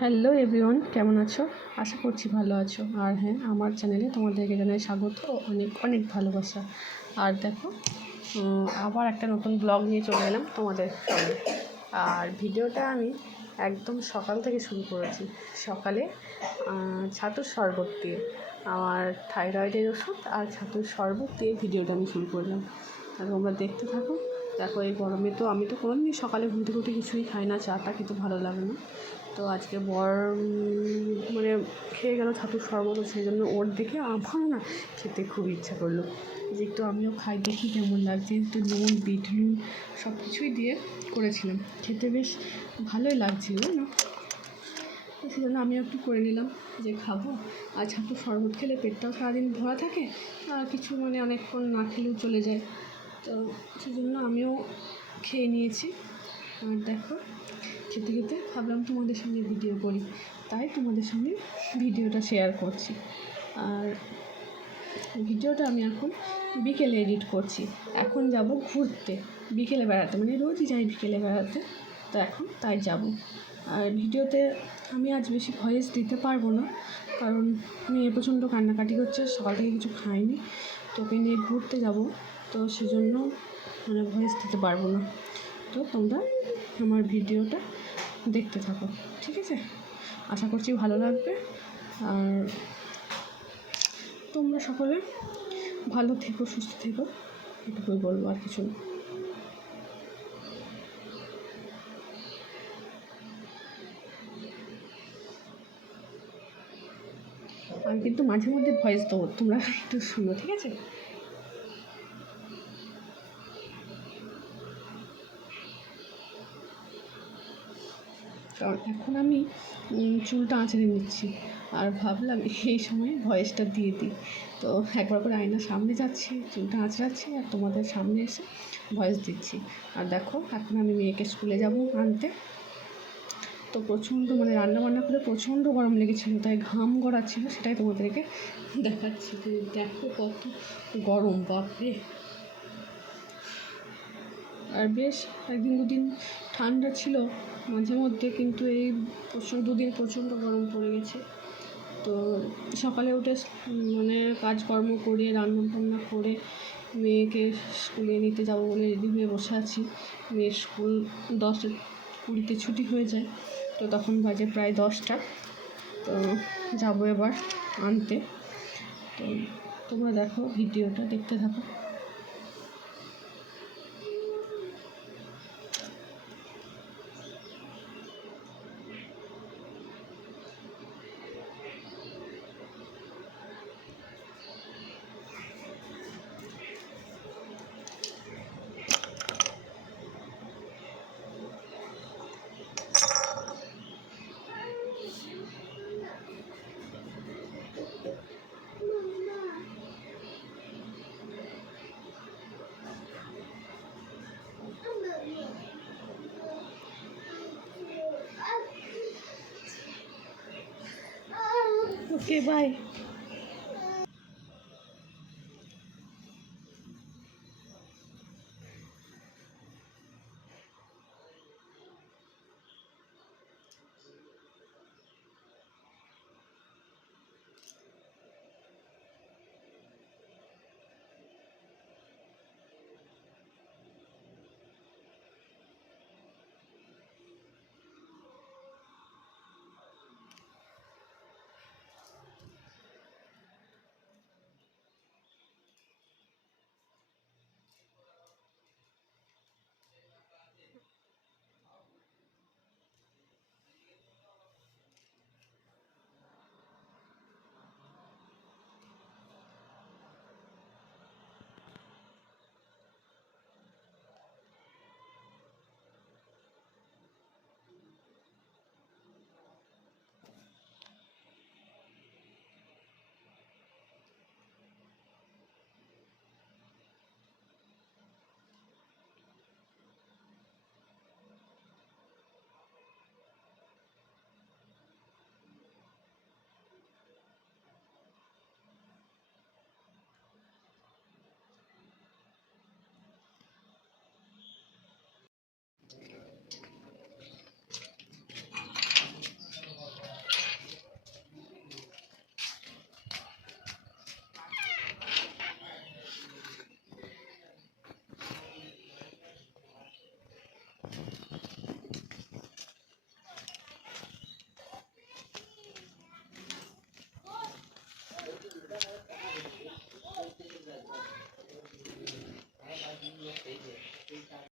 Hello everyone, কেমন আছো? আশা করছি ভালো আছো। আর হ্যাঁ, আমার চ্যানেলে তোমাদেরকে জানাই স্বাগত ও অনেক অনেক ভালোবাসা। আর দেখো, আবার একটা নতুন ব্লগ নিয়ে চলে এলাম তোমাদের সামনে। আর ভিডিওটা আমি একদম সকাল থেকে শুরু করেছি। সকালে ছাতুর শরবত দিয়ে, আমার থাইরয়েডের ওষুধ আর ছাতুর শরবত দিয়ে ভিডিওটা আমি শুরু করলাম। আর তোমরা দেখতে থাকো। দেখো, এই গরমে তো আমি তো কোনোদিনই সকালে ঘুম থেকে উঠে কিছুই খাই না, চাটা কিন্তু ভালো লাগে না। তো আজকে বর মানে খেয়ে গেল ছাতুর শরবত, সেই জন্য ওর দেখে আমার না খেতে খুব ইচ্ছা করলো যে একটু আমিও খাই, দেখি কেমন লাগছে। একটু নুন, বিট নুন সব কিছুই দিয়ে করেছিলাম, খেতে বেশ ভালোই লাগছিল না। তো সেই জন্য আমিও একটু করে নিলাম যে খাবো। আর ছাতুর শরবত খেলে পেটটাও সারাদিন ভরা থাকে, আর কিছু অনেকক্ষণ না খেলেও চলে যায়। তো সেই জন্য আমিও খেয়ে নিয়েছি। আর দেখো, খেতে খেতে ভাবলাম তোমাদের সঙ্গে ভিডিও করি, তাই তোমাদের সঙ্গে ভিডিওটা শেয়ার করছি। আর ভিডিওটা আমি এখন বিকেলে এডিট করছি। এখন যাব ঘুরতে, বিকেলে বেড়াতে, রোজই যাই বিকেলে বেড়াতে, তো এখন তাই যাব। আর ভিডিওতে আমি আজ বেশি ভয়েস দিতে পারবো না, কারণ মেয়ে প্রচণ্ড কান্নাকাটি করছে, সকাল থেকে কিছু খাইনি, তোকে নিয়ে ঘুরতে যাব, তো সেজন্য ভয়েস দিতে পারবো না। তো তোমরা আমার ভিডিওটা দেখতে থাকো, ঠিক আছে? আশা করছি ভালো লাগবে। আর তোমরা সকলে ভালো থেকো, সুস্থ থেকো, এটুকুই বলবো, আর কিছু না। আমি কিন্তু মাঝে মধ্যে ভয়েস দেবো, তোমরা একটু শুনো, ঠিক আছে? কারণ এখন আমি চুলটা আঁচড়ে নিচ্ছি, আর ভাবলাম এই সময় ভয়েসটা দিয়ে দিই। তো একবার করে আয়নার সামনে যাচ্ছি, চুলটা আঁচড়াচ্ছি, আর তোমাদের সামনে এসে ভয়েস দিচ্ছি। আর দেখো, এখন আমি মেয়েকে স্কুলে যাব আনতে। তো প্রচণ্ড রান্নাবান্না করে প্রচণ্ড গরম লেগেছিলো, তাই ঘাম গড়াচ্ছিল, সেটাই তোমাদেরকে দেখাচ্ছি। তো দেখো কত গরম, বাপরে! আর বেশ একদিন দুদিন ঠান্ডা ছিল মাঝে মধ্যে, কিন্তু এই দুদিন প্রচণ্ড গরম পড়ে গেছে। তো সকালে উঠে কাজকর্ম করে, রান্নাবান্না করে মেয়েকে স্কুলে নিতে যাবো বলে রেডি হয়ে বসে আছি। মেয়ের স্কুল 10:20 ছুটি হয়ে যায়, তো তখন বাজে প্রায় 10টা। তো যাবো এবার আনতে। তো তোমরা দেখো, ভিডিওটা দেখতে থাকো। Okay, bye.